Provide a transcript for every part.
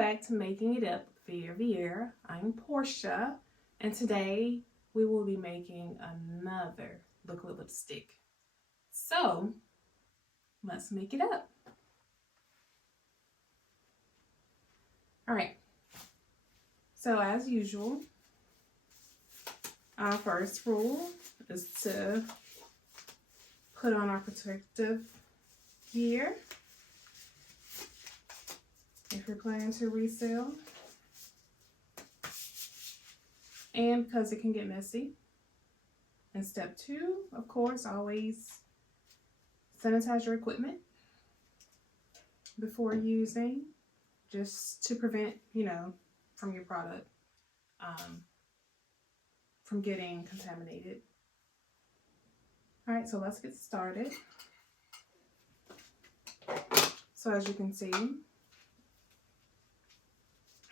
back to Making It Up with VVC. I'm Portia, and today we will be making another liquid lipstick. So let's make it up. All right. So as usual, our first rule is to put on our protective gear if you're planning to resell, and because it can get messy. And step 2, of course, always sanitize your equipment before using, just to prevent, from your product from getting contaminated. All right, so let's get started. So as you can see,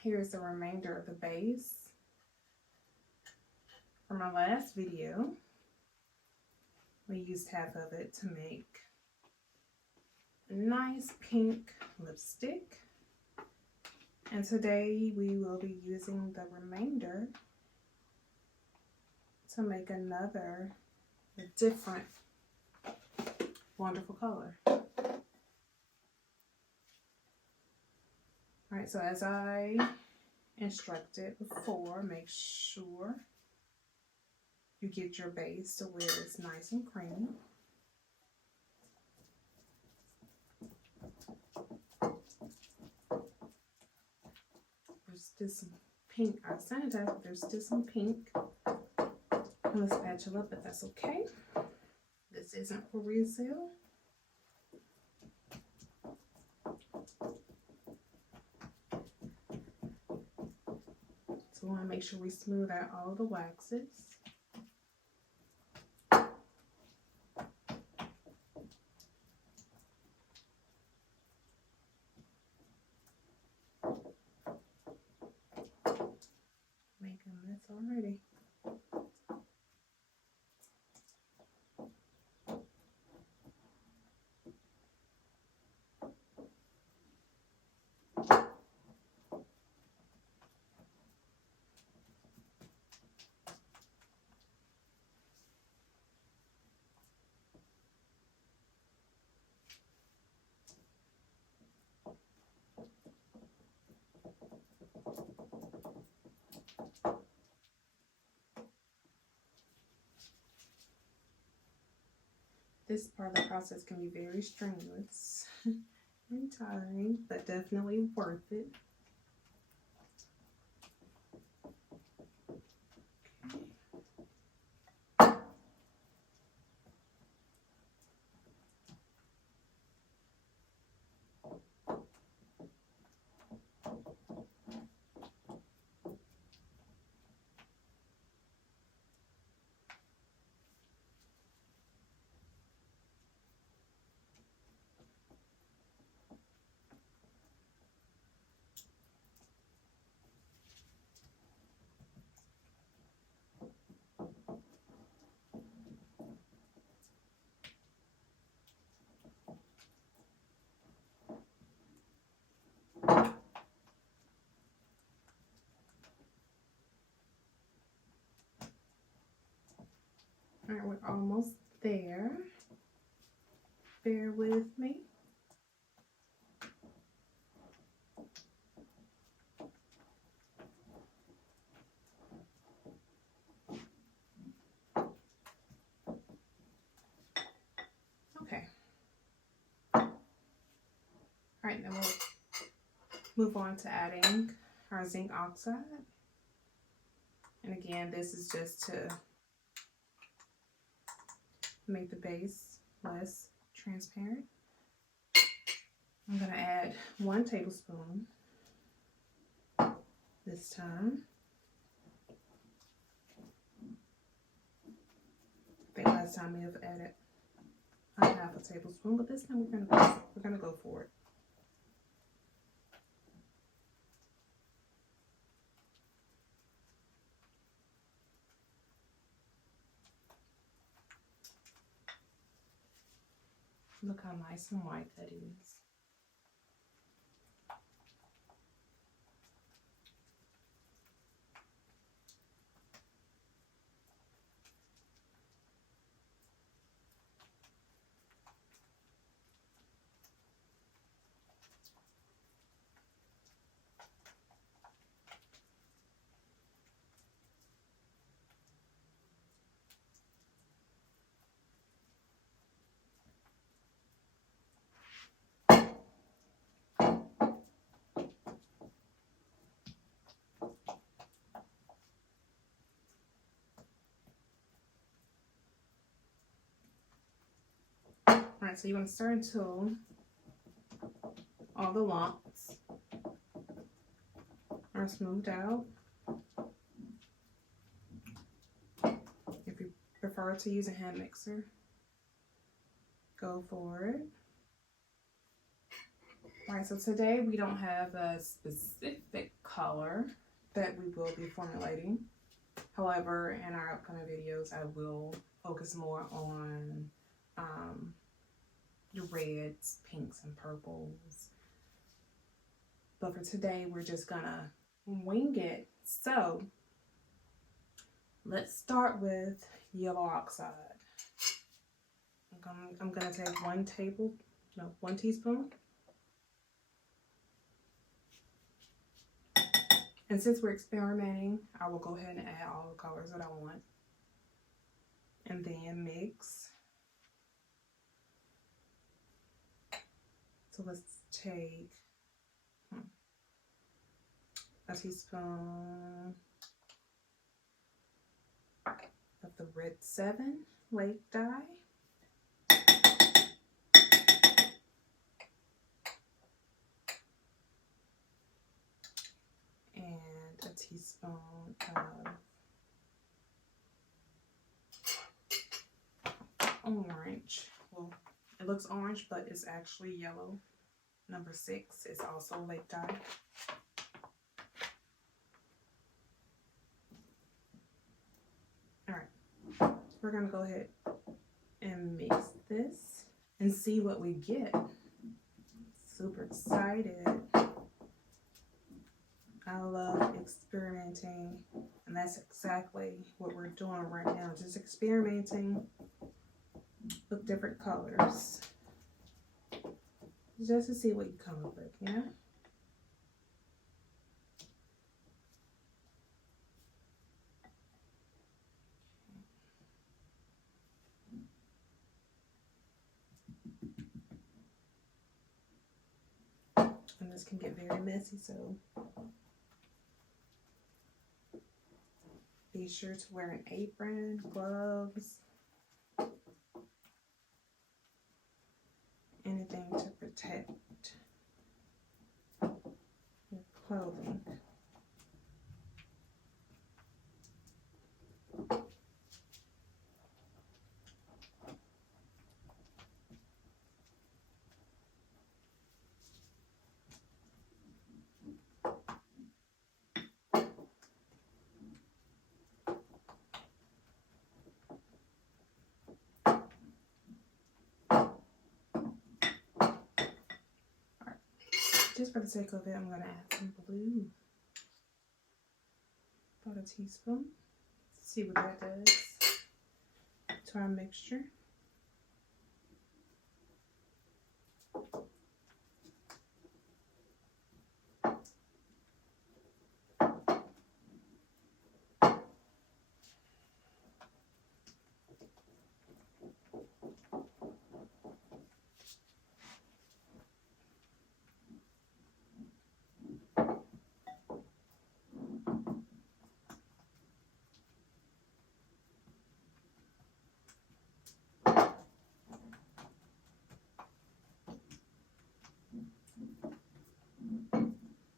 here's the remainder of the base from our last video. We used half of it to make a nice pink lipstick. And today we will be using the remainder to make another different wonderful color. Alright, so as I instructed before, make sure you get your base to where it's nice and creamy. There's still some pink. I sanitized, but there's still some pink on the spatula, but that's okay. This isn't for resale. So we want to make sure we smooth out all the waxes. Make a mess already. This part of the process can be very strenuous and tiring, but definitely worth it. All right, we're almost there. Bear with me. Okay. All right, now we'll move on to adding our zinc oxide. And again, this is just to make the base less transparent. I'm going to add 1 tablespoon this time. I think last time we have added a half a tablespoon, but this time we're gonna go for it. Look how nice and white that is. Alright, so you want to stir until all the lumps are smoothed out. If you prefer to use a hand mixer, go for it. Alright, so today we don't have a specific color that we will be formulating. However, in our upcoming videos, I will focus more on the reds, pinks, and purples. But for today, we're just gonna wing it. So let's start with yellow oxide. I'm gonna take 1 teaspoon. And since we're experimenting, I will go ahead and add all the colors that I want. And then mix. So let's take a teaspoon of the red 7 lake dye. And a teaspoon of orange. Well, it looks orange, but it's actually yellow. Number 6 is also lake dye. All right, we're gonna go ahead and mix this and see what we get. Super excited. I love experimenting, and that's exactly what we're doing right now. Just experimenting with different colors. Just to see what you come up with, you know? And this can get very messy, so be sure to wear an apron, gloves, anything to protect your clothing. Just for the sake of it, I'm going to add some blue. About a teaspoon. Let's see what that does to our mixture.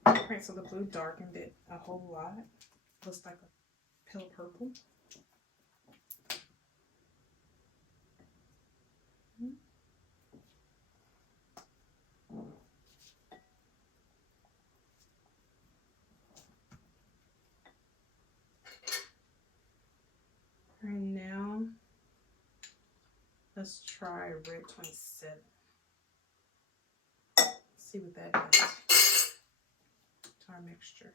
Alright, so the blue darkened it a whole lot. Looks like a pale purple. Alright, now let's try red 27. Let's see what that does to our mixture.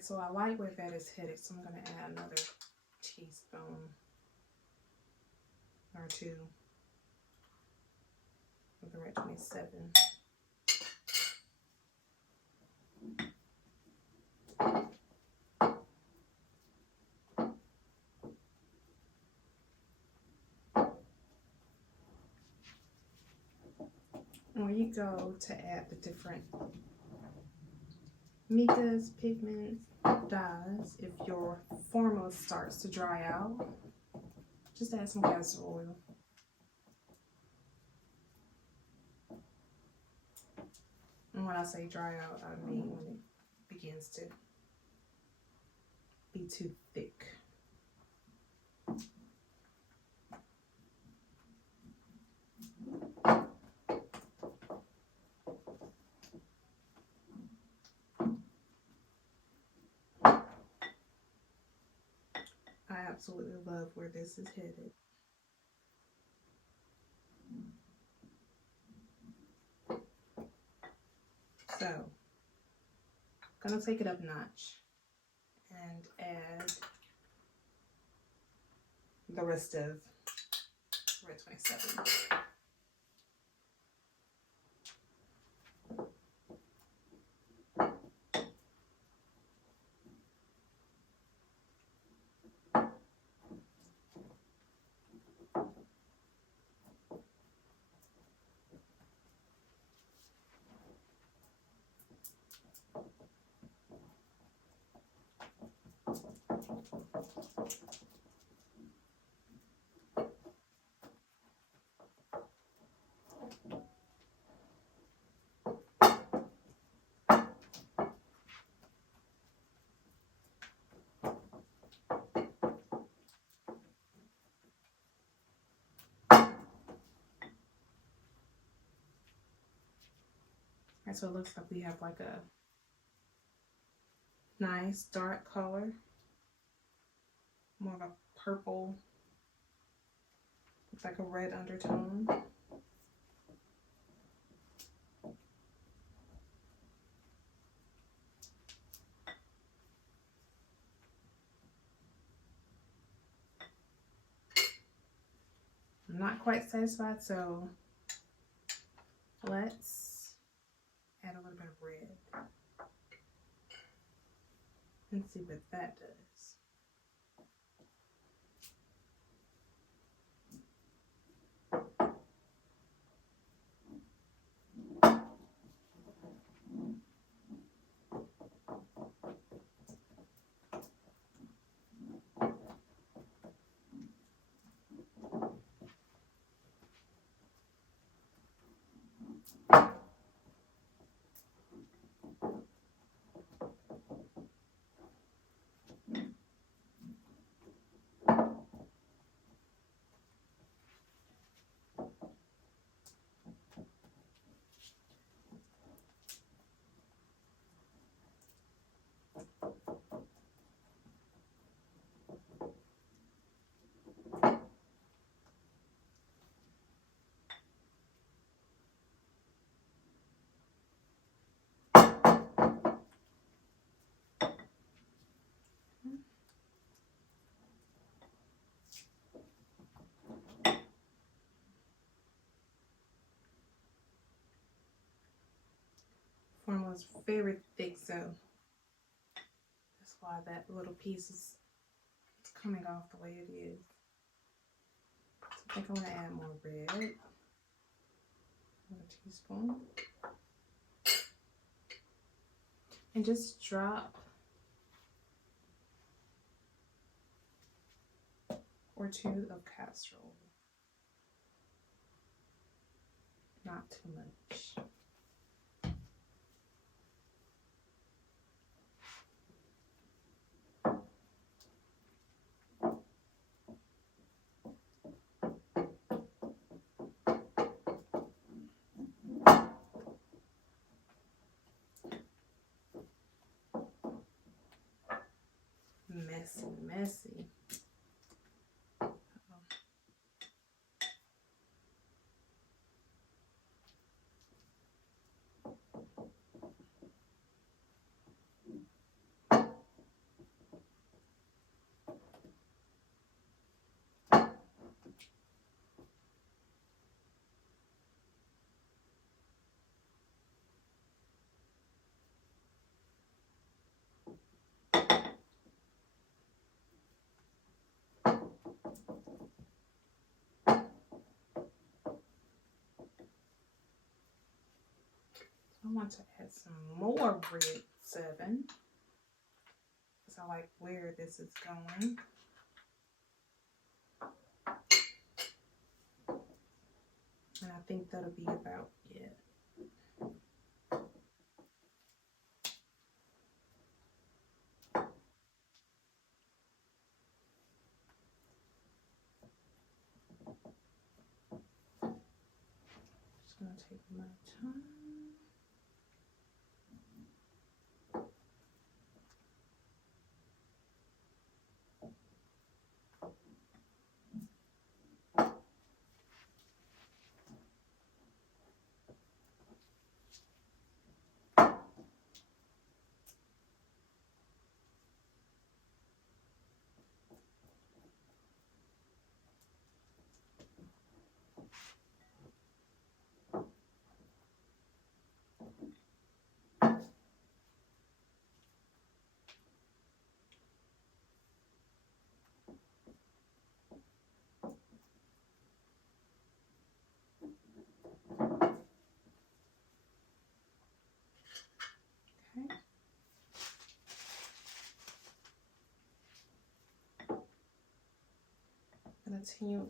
So I like where that is headed, so I'm going to add another teaspoon or 2 of the red 27. when you go to add the different micas, pigments, dyes, if your formula starts to dry out, just add some castor oil. And when I say dry out, I mean when it begins to be too thick. I absolutely love where this is headed. So, I'm gonna take it up a notch and add the rest of Red 27. And so it looks like we have like a nice dark color, more of a purple, looks like a red undertone. I'm not quite satisfied, so let's add a little bit of red and see what that does. Formula is very thick, so that's why that little piece is coming off the way it is. So I think I want to add more red. 1 teaspoon. And just drop or 2 of castor oil. Not too much. Messy. I want to add some more red 7 because I like where this is going. And I think that'll be about it. Just gonna take my time.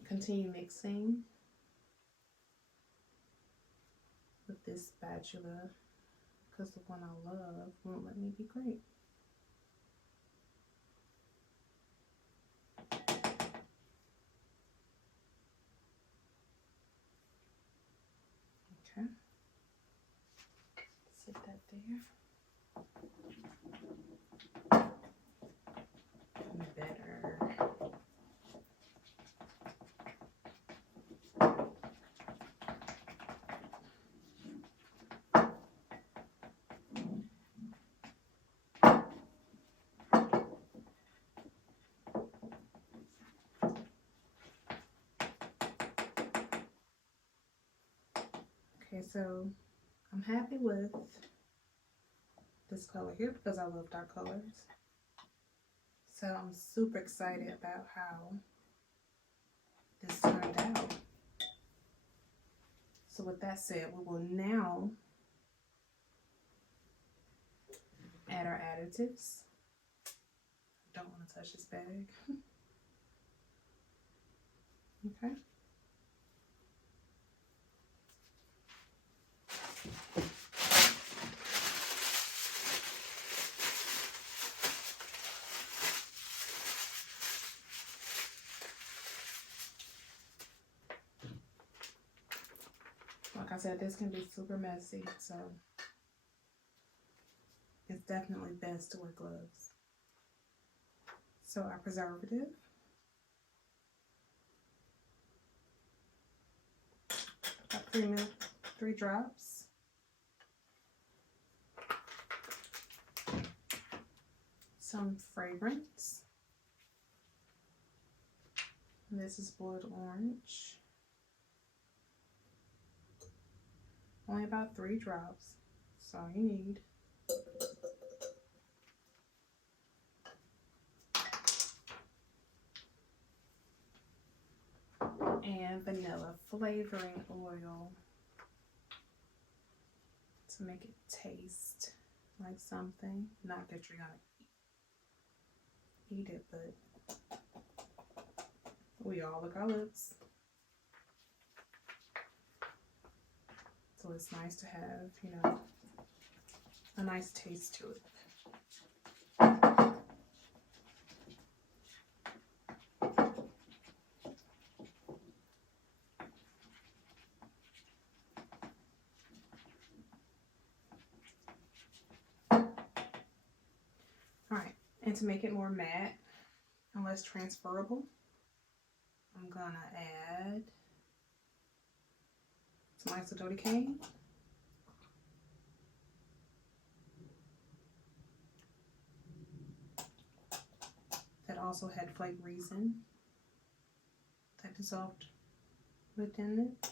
Continue mixing with this spatula because the one I love won't let me be great. Okay, sit that there. Better. Okay, so I'm happy with this color here because I love dark colors. So I'm super excited about how this turned out. So with that said, we will now add our additives. I don't want to touch this bag. Okay. Like I said, this can be super messy, so it's definitely best to wear gloves. So our preservative. About 3 drops. Some fragrance. And this is boiled orange. Only about 3 drops. That's all you need. And vanilla flavoring oil to make it taste like something. Not that you're gonna eat it, but we all look our lips. So it's nice to have, you know, a nice taste to it. Alright, and to make it more matte and less transferable, I'm gonna add some isododie cane. That also had flake resin that dissolved within it.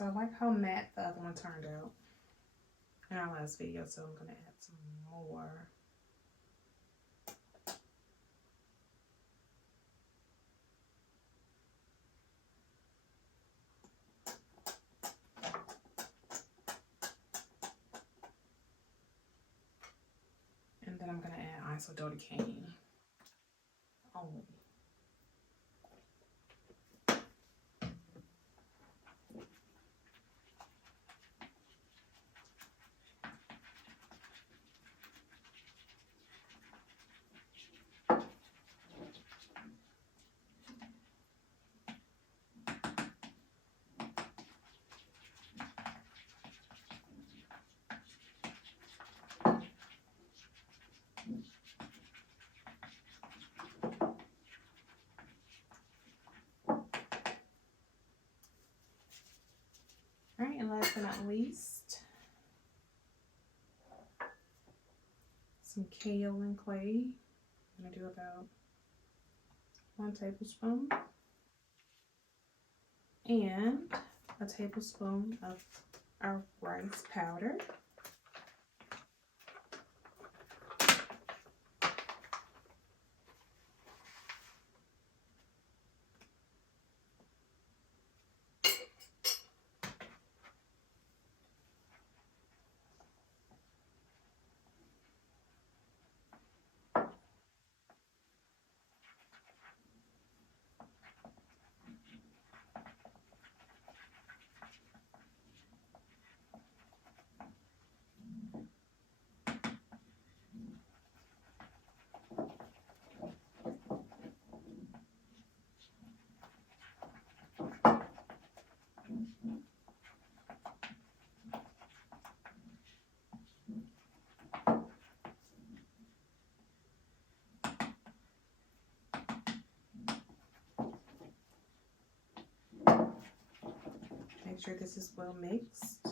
So I like how matte the other one turned out in our last video, so I'm going to add some more. And then I'm going to add isododecane. Oh. All right, and last but not least, some kaolin clay. I'm going to do about 1 tablespoon and a tablespoon of our rice powder. Make sure this is well mixed.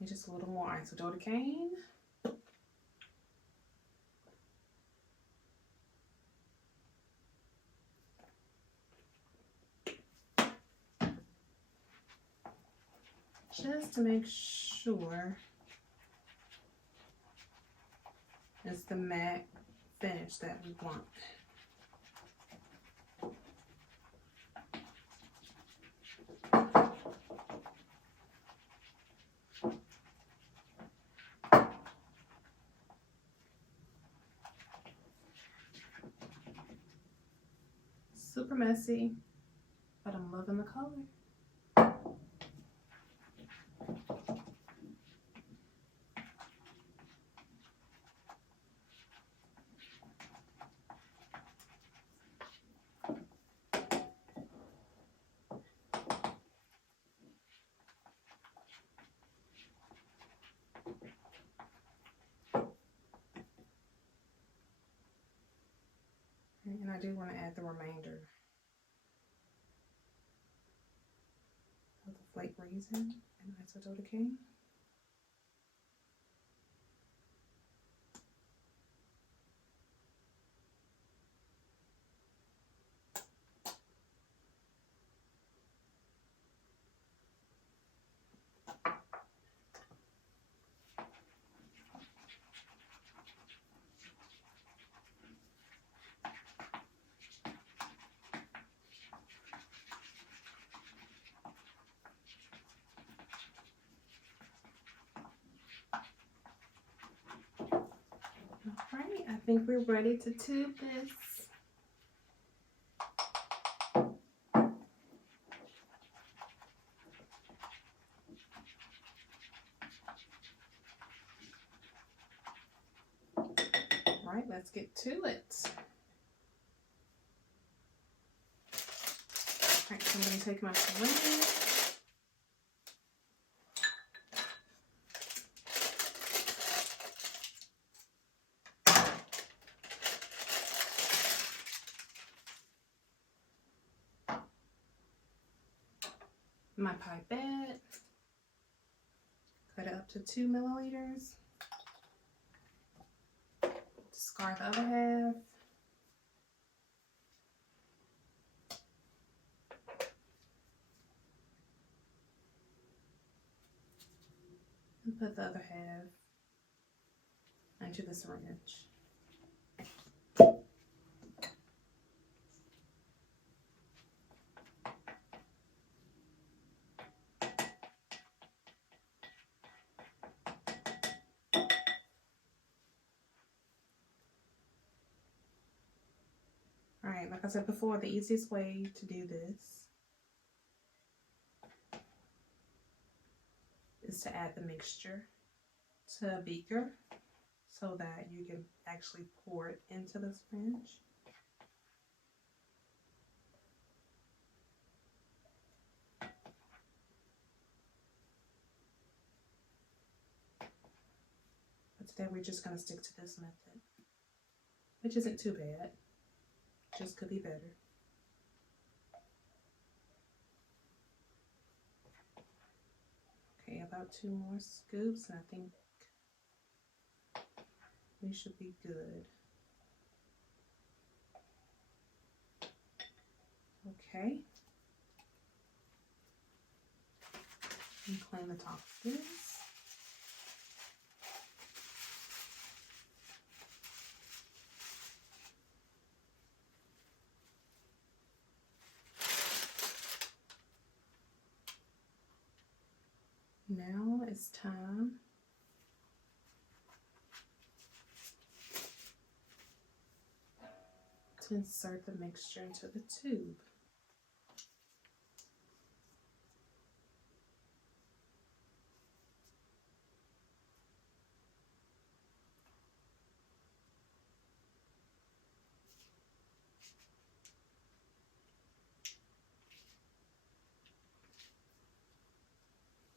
And just a little more isododecane. Just to make sure it's the matte finish that we want. Super messy, but I'm loving the color. And I do want to add the remainder of the flake raisin and isododecane. Alright, I think we're ready to tube this. Alright, let's get to it. Alright, so I'm going to take my syringe. my pipette, cut it up to 2 milliliters, discard the other half, and put the other half into the syringe. Alright, like I said before, the easiest way to do this is to add the mixture to a beaker so that you can actually pour it into the syringe. But today we're just going to stick to this method, which isn't too bad, just could be better. Okay, about 2 more scoops, and I think we should be good. Okay. And clean the top of this. Now it's time to insert the mixture into the tube.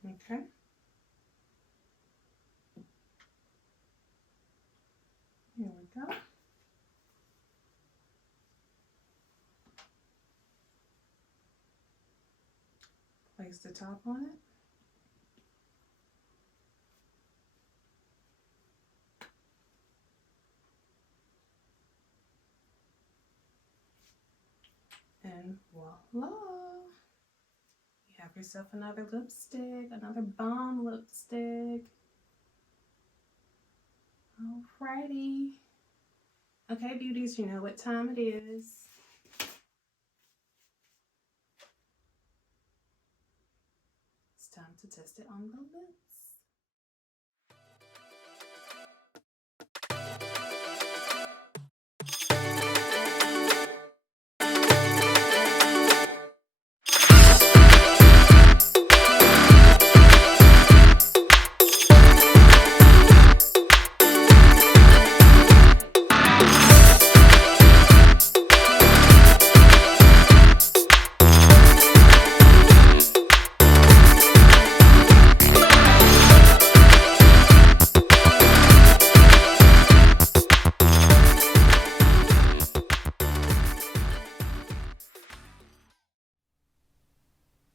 Okay. Here we go. Place the top on it. And voila! You have yourself another lipstick, another bomb lipstick. Alrighty. Okay, beauties, you know what time it is. It's time to test it on the lips.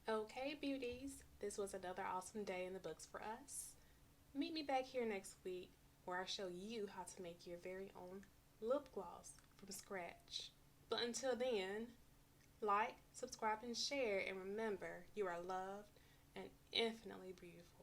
Okay, beauties, this was another awesome day in the books for us. Meet me back here next week where I show you how to make your very own lip gloss from scratch. But until then, like, subscribe, and share, and remember, you are loved and infinitely beautiful.